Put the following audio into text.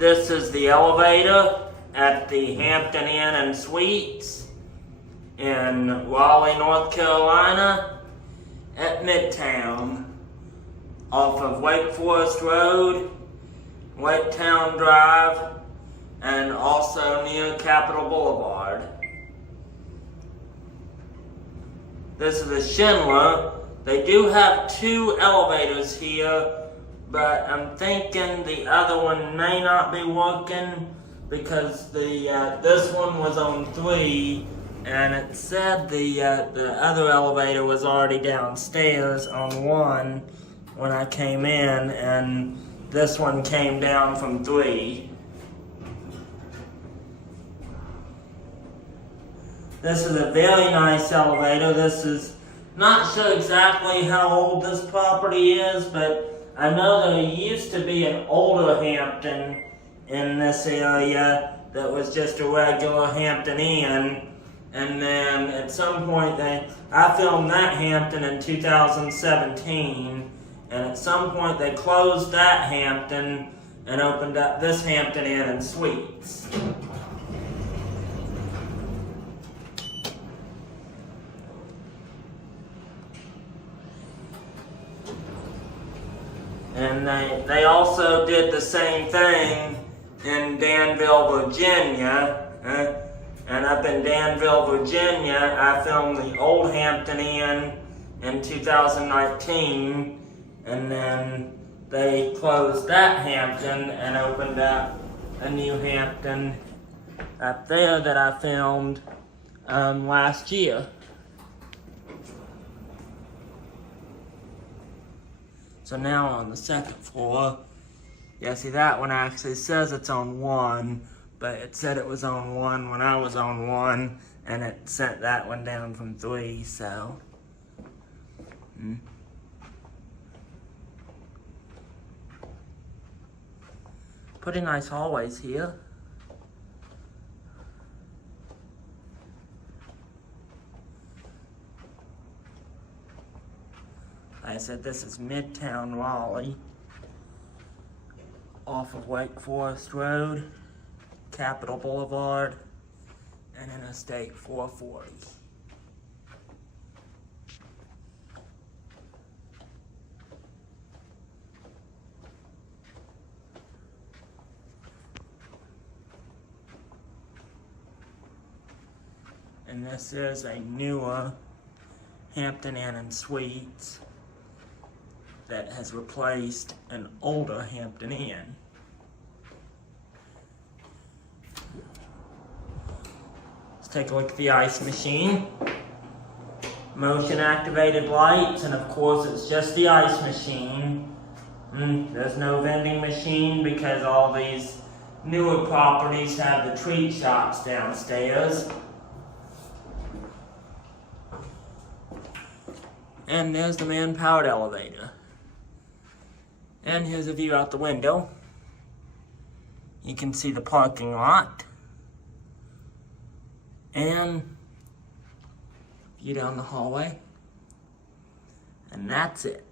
This is the elevator at the Hampton Inn and Suites in Raleigh, North Carolina at Midtown off of Wake Forest Road, Midtown Drive, and also near Capitol Boulevard. This is a Schindler. They do have two elevators here, but I'm thinking the other one may not be working because this one was on 3, and it said the other elevator was already downstairs on 1 when I came in, and this one came down from 3. This is a very nice elevator. This is not sure exactly how old this property is, but I know there used to be an older Hampton in this area that was just a regular Hampton Inn, and then at some point I filmed that Hampton in 2017, and at some point they closed that Hampton and opened up this Hampton Inn and Suites. And they also did the same thing in Danville, Virginia. And up in Danville, Virginia, I filmed the old Hampton Inn in 2019. And then they closed that Hampton and opened up a new Hampton up there that I filmed last year. So now on the second floor, yeah, see that one actually says it's on 1, but it said it was on 1 when I was on 1, and it sent that one down from 3, so. Pretty nice hallways here. I said this is Midtown Raleigh, off of Wake Forest Road, Capitol Boulevard, and Interstate 440. And this is a newer Hampton Inn and Suites that has replaced an older Hampton Inn. Let's take a look at the ice machine. Motion activated lights, and of course it's just the ice machine. There's no vending machine because all these newer properties have the treat shops downstairs. And there's the man-powered elevator. And here's a view out the window. You can see the parking lot. And view down the hallway. And that's it.